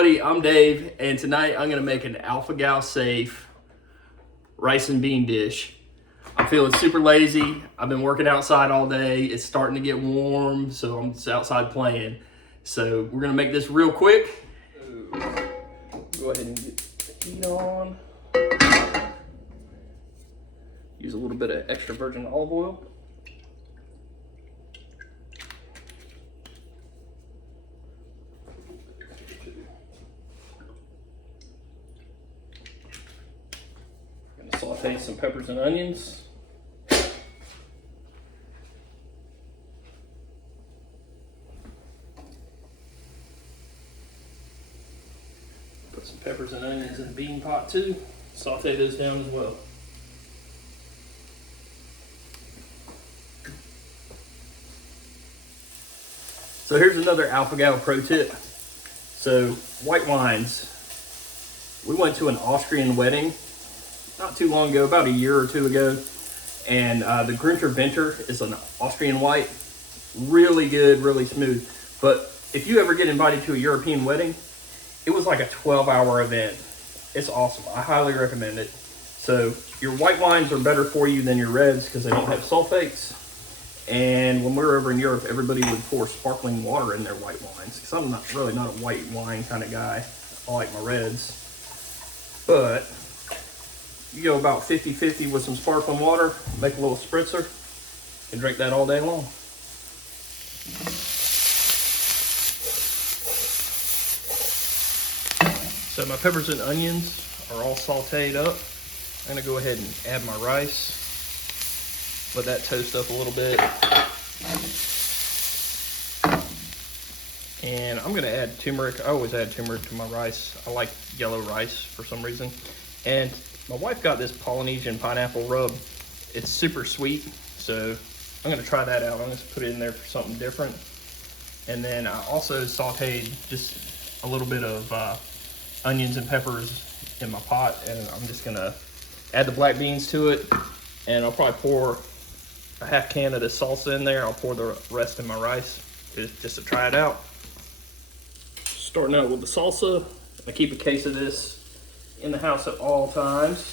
everybody, I'm Dave, and tonight I'm gonna make an Alpha-Gal safe rice and bean dish. I'm feeling super lazy. I've been working outside all day. It's starting to get warm, so I'm just outside playing. So we're gonna make this real quick. Go ahead and get the heat on. Use a little bit of extra virgin olive oil. Saute some peppers and onions. Put some peppers and onions in the bean pot too. Saute those down as well. So here's another Alpha-Gal pro tip. So white wines. We went to an Austrian wedding not too long ago, about a year or two ago, and the Grunter Venter is an Austrian white, really good, really smooth. But if you ever get invited to a European wedding, it was like a 12-hour event. It's awesome. I highly recommend it. So your white wines are better for you than your reds because they don't have sulfates. And when we were over in Europe, everybody would pour sparkling water in their white wines because I'm really not a white wine kind of guy. I like my reds. But you go about 50-50 with some sparkling water, make a little spritzer, and drink that all day long. So my peppers and onions are all sauteed up. I'm gonna go ahead and add my rice. Let that toast up a little bit. And I'm gonna add turmeric. I always add turmeric to my rice. I like yellow rice for some reason. And my wife got this Polynesian pineapple rub. It's super sweet, so I'm gonna try that out. I'm gonna put it in there for something different. And then I also sauteed just a little bit of onions and peppers in my pot, and I'm just gonna add the black beans to it, and I'll probably pour a half can of this salsa in there. I'll pour the rest in my rice just to try it out. Starting out with the salsa, I keep a case of this in the house at all times.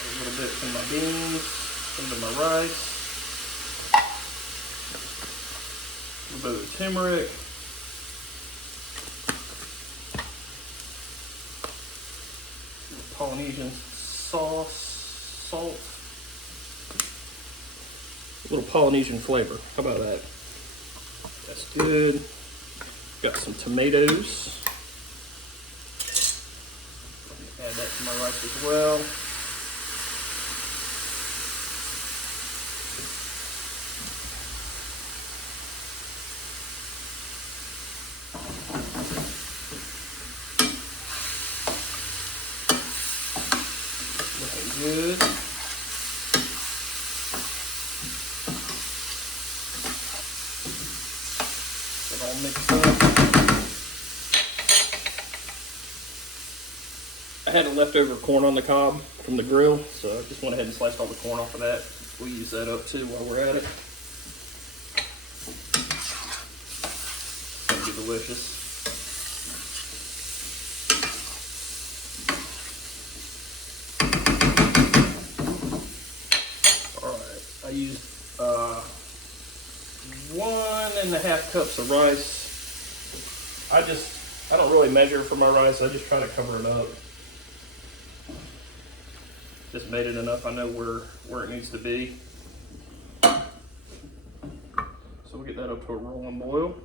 A little bit from my beans, into my rice. A little bit of turmeric. Polynesian sauce, salt. A little Polynesian flavor. How about that? That's good. Got some tomatoes. Add that to my rice as well. Looking good. Get all mixed up. I had a leftover corn on the cob from the grill, so I just went ahead and sliced all the corn off of that. We'll use that up too while we're at it. It's gonna be delicious. All right, I used 1.5 cups of rice. I don't really measure for my rice. I just try to cover it up. Just made it enough. I know where it needs to be. So we'll get that up to a rolling boil.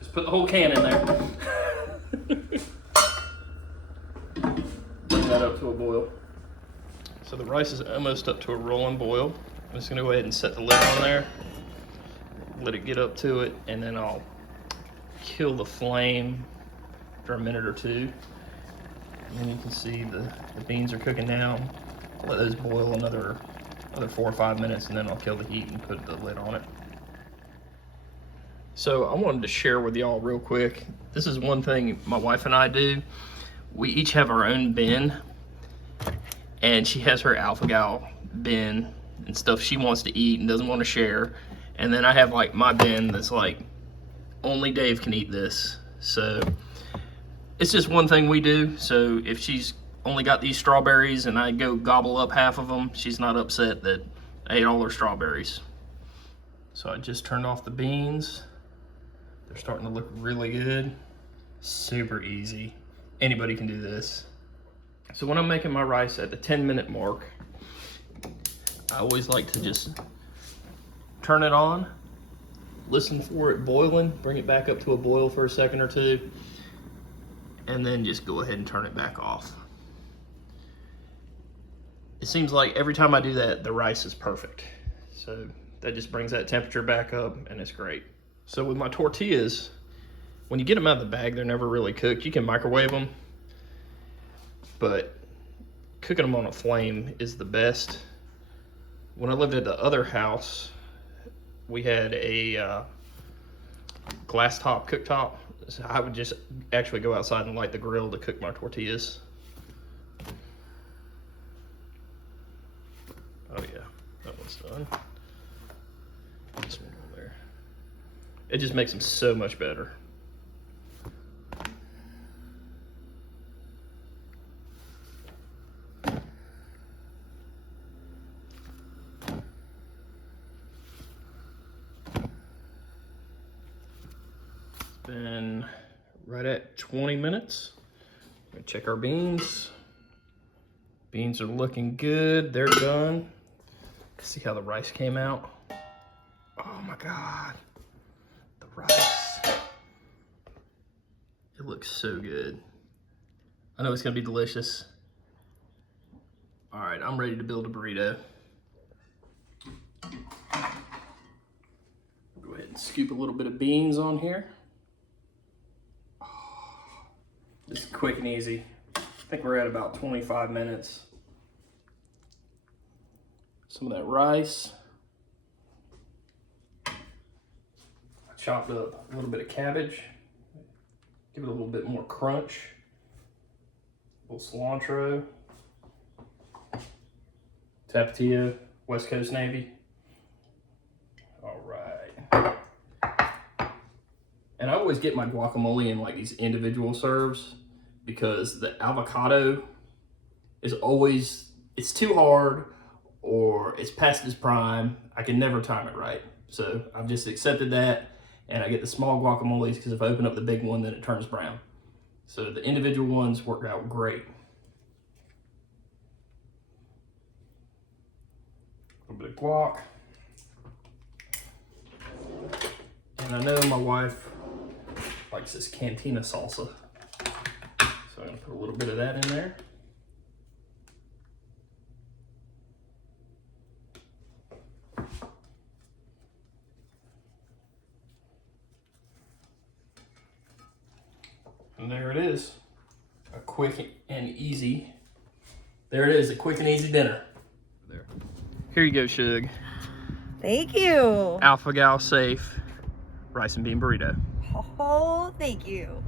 Just put the whole can in there. Bring that up to a boil. So the rice is almost up to a rolling boil. I'm just gonna go ahead and set the lid on there, let it get up to it, and then I'll kill the flame for a minute or two. And then you can see the beans are cooking down. I'll let those boil another 4 or 5 minutes, and then I'll kill the heat and put the lid on it. So I wanted to share with y'all real quick. This is one thing my wife and I do. we each have our own bin, and she has her alpha gal bin and stuff she wants to eat and doesn't want to share. And then I have like my bin that's like, only Dave can eat this. So it's just one thing we do. So if she's only got these strawberries and I go gobble up half of them, she's not upset that I ate all her strawberries. So I just turned off the beans. They're starting to look really good. Super easy. Anybody can do this. So when I'm making my rice at the 10-minute mark, I always like to just turn it on, listen for it boiling, bring it back up to a boil for a second or two, and then just go ahead and turn it back off. It seems like every time I do that, the rice is perfect. So that just brings that temperature back up, and it's great. So with my tortillas, when you get them out of the bag, they're never really cooked. You can microwave them, but cooking them on a flame is the best. When I lived at the other house, we had a glass top cooktop. So I would just actually go outside and light the grill to cook my tortillas. Oh yeah, that one's done. This one on there. It just makes them so much better. Been right at 20 minutes. Gonna check our beans. Beans are looking good. They're done. See how the rice came out? Oh my God. The rice. It looks so good. I know it's gonna be delicious. All right, I'm ready to build a burrito. Go ahead and scoop a little bit of beans on here. This is quick and easy. I think we're at about 25 minutes. Some of that rice. I chopped up a little bit of cabbage. Give it a little bit more crunch. A little cilantro. Tapatio, West Coast Navy. All right. And I always get my guacamole in like these individual serves because the avocado is always, it's too hard or it's past its prime. I can never time it right. So I've just accepted that, and I get the small guacamoles because if I open up the big one, then it turns brown. So the individual ones work out great. A little bit of guac. And I know my wife likes this cantina salsa. So I'm gonna put a little bit of that in there. And there it is. A quick and easy. There it is, a quick and easy dinner. There. Here you go, Shug. Thank you. Alpha Gal safe rice and bean burrito. Oh, thank you.